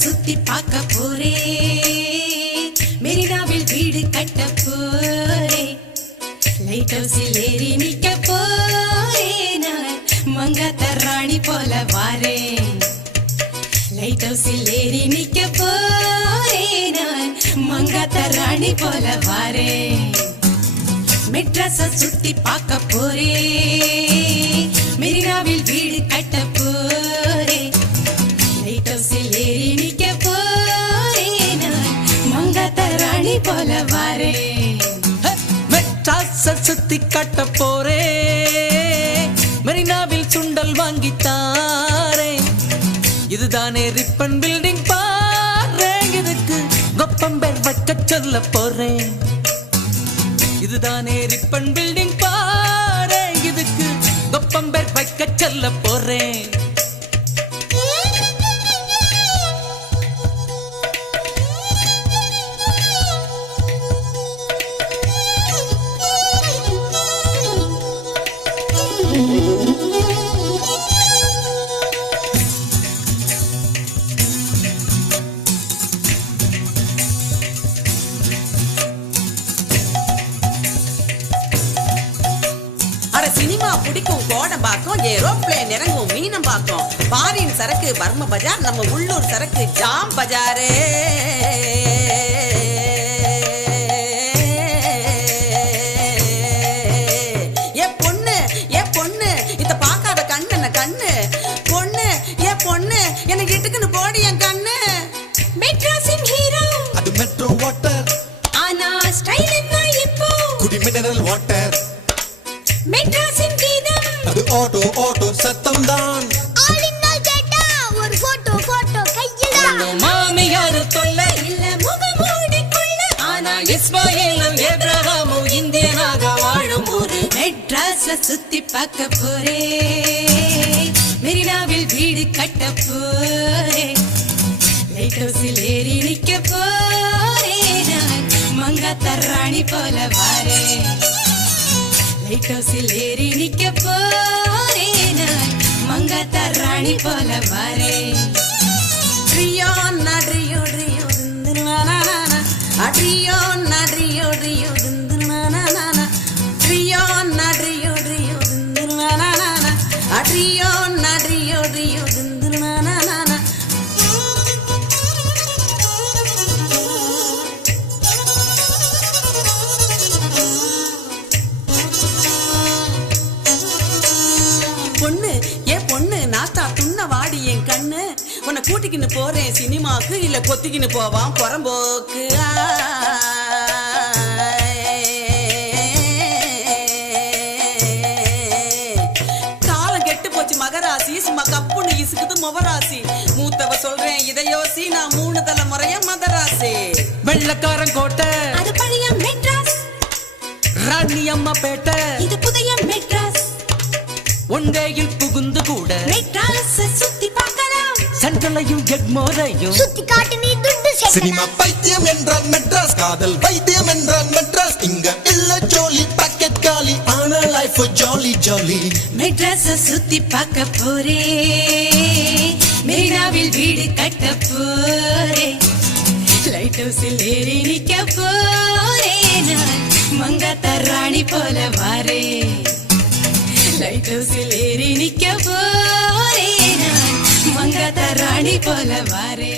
சுத்தி பார்க்க போரே மெரினாவில் வீடு கட்ட போரே லைட் ஹவுஸில் ஏறி நிக்க போரே நான் மங்காத்த ராணி போல வாரே லைட் ஹவுஸில் ஏறி நிக்க போரே நான் மங்காத்த ராணி போல வாரே மெட்ராஸ சுத்தி பார்க்க போரே மெரினாவில் வீடு கட்ட போரே லைட் ஹவுஸில் ஏறி நிக்க போரே நான் மங்காத்த ராணி போல வாரே மெட்ராஸ சுத்தி கட்ட போரே மெரினாவில் சுண்டல் வாங்கி தாரே இதுதானே ரிப்பன் பில்டிங் பாரு இதுக்கு கொப்பம்பேர் வைக்க சொல்ல போறேன் இதுதானே ரிப்பன் பில்டிங் பாரு இதுக்கு கொப்பம்பேர் வைக்க சொல்ல போறேன் சினிமா பிடிக்கும் கோடம்பாக்கம் ஏரோப்ளேன் இறங்கும் மீனம்பாக்கம் பாரின் சரக்கு பர்ம பஜார் நம்ம உள்ளூர் சரக்கு ஜாம் பஜாரே ஏ பொண்ணு இத பார்க்காத கண்ணு கண்ணு பொண்ணு ஏ பொண்ணு எனக்கு இட்டுக்குன்னு போடி என் கண்ணு மெட்ராஸின் ஹீரோ அது மெட்ரோ வாட்டர் ஆனா ஸ்டைல் என்ன இப்போ குடி மினரல் வாட்டர் மெட்ராஸின் கீதம் அது ஆட்டோ சத்தம் தான் ஆளினால் கேட்டா ஒரு போட்டோ கையில மாமியாரு தொல்லை இல்ல முகமூடி கொள்ள ஆனா இஸ்மாயிலும் ஏப்ரஹாமும் இந்தியனாக வாழும் ஊரு மெட்ராஸ்ல சுத்தி பார்க்க போரே மெரினாவில் வீடு கட்ட போரே லைட் ஹவுஸில் ஏறி நிக்க போரே நான் மங்காத்த ராணி போல வாரே லைட் ஹவுஸில் ஏறி நிக்க போரே நான் மங்காத்த ராணி போல வாரே ட்ரியோ நட்ரியோ ட்ரியோ திந்துனானா அட்ரியோ நட்ரியோ ட்ரியோ திந்துனானா ட்ரியோ நட்ரியோ ட்ரியோ திந்துனானா அட்ரியோ நட்ரியோ ட்ரியோ திந்துனானா பொண்ணு நாஸ்டா துண்ண வாடி என் கண்ணு உன்னை கூட்டிக்கின்னு போறேன் சினிமாக்கு இல்ல கொத்திக்கின்னு போவான் புறம்போக்கு காலம் கெட்டு போச்சு மகராசி சும்மா கப்புன்னு இசுக்குது முவராசி மூத்தவ சொல்றேன் இதையோசி நான் 3 தலைமுறைய மதராசி வெள்ளக்காரன் கோட்டை அது பழைய மெட்ராஸ் ராணி அம்மா பேட்டை இது புதிய மெட்ராஸ் ஒன்றையில் புகுந்து கூட மெட்ராஸ் சுத்தி பார்க்கலாம் சென்ட்ரலையும் எக்மோரையும் சுத்தி காட்டு நீ துண்டு சினிமா பைத்தியம் என்றால் மெட்ராஸ் காதல் வைத்தியம் என்றால் மெட்ராஸ் இங்க இல்ல ஜோலி பாக்கெட் காலி ஆனா லைஃப் ஜாலி ஜாலி மெட்ராஸ் சுத்தி பார்க்க போரே மெரினாவில் வீடு கட்ட போரே லைட் ஹவுஸில் ஏறி நிக்க போரே நான் மங்காத்த ராணி போல வாரே லைட் ஹவுஸில் ஏறி நிக்க போரே நான் மங்காத்த ராணி போல வாரே